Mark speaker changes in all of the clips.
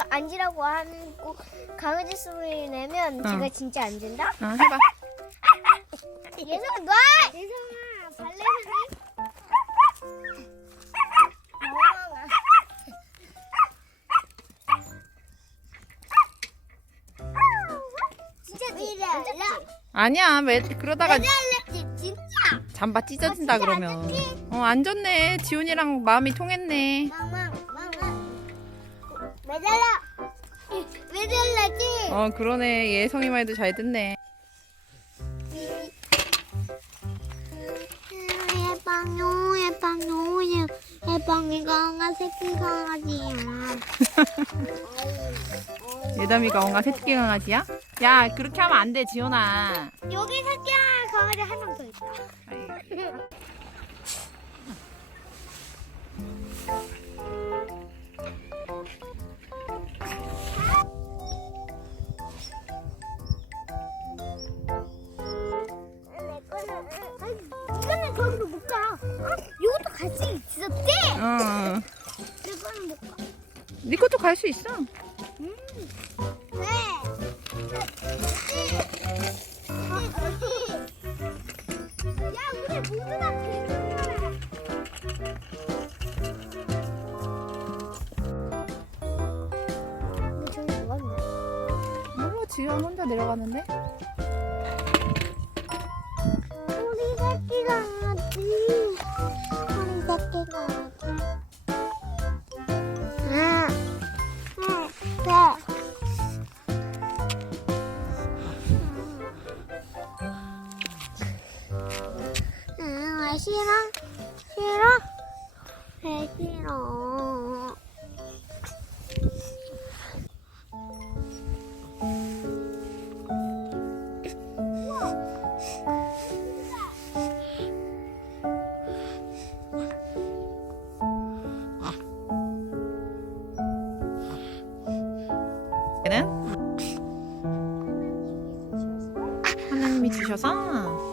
Speaker 1: 하고 하고 강아지 소리 내면
Speaker 2: 어.
Speaker 1: 제가 진짜 안 된다?
Speaker 2: 어, 해봐.
Speaker 1: 예성아 놔! 예성아 진짜 미래알라
Speaker 2: 아니야, 매, 그러다가
Speaker 1: 진짜
Speaker 2: 잠바 찢어진다
Speaker 1: 아, 진짜
Speaker 2: 그러면. 어, 안 좋네. 지훈이랑 마음이 통했네.
Speaker 1: 멍멍 매달라 매달라지
Speaker 2: 어, 그러네. 예성이 말도 잘 듣네.
Speaker 1: 해방요 해방요 해방이 강아 새끼 강아지야
Speaker 2: 예담이가 엉아 새끼 강아지야? 야, 그렇게 하면 안 돼, 지훈아.
Speaker 1: 여기 새끼 강아지 한 명 더 있다
Speaker 2: 이,
Speaker 1: 이거는 저기로 못 가. 이것도 갈 수 있었지?
Speaker 2: 어,
Speaker 1: 이거는 못 가.
Speaker 2: 네 것도 갈 수 있어.
Speaker 1: 왜? 야, 우리 모두 다 괜찮아.
Speaker 2: 몰라, 혼자 내려가는데?
Speaker 1: 싫어? 싫어? 왜 싫어?
Speaker 2: 얘는? 하나님이 주셔서?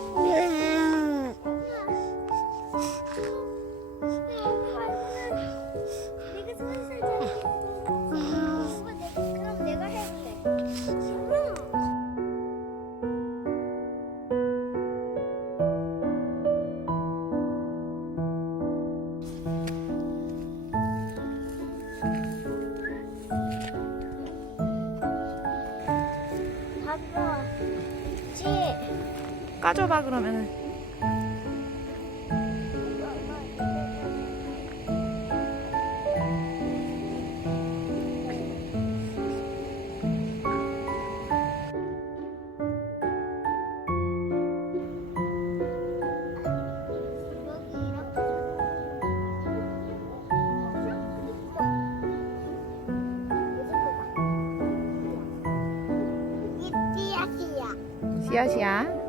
Speaker 2: 까줘봐, 그러면은.
Speaker 1: 이띠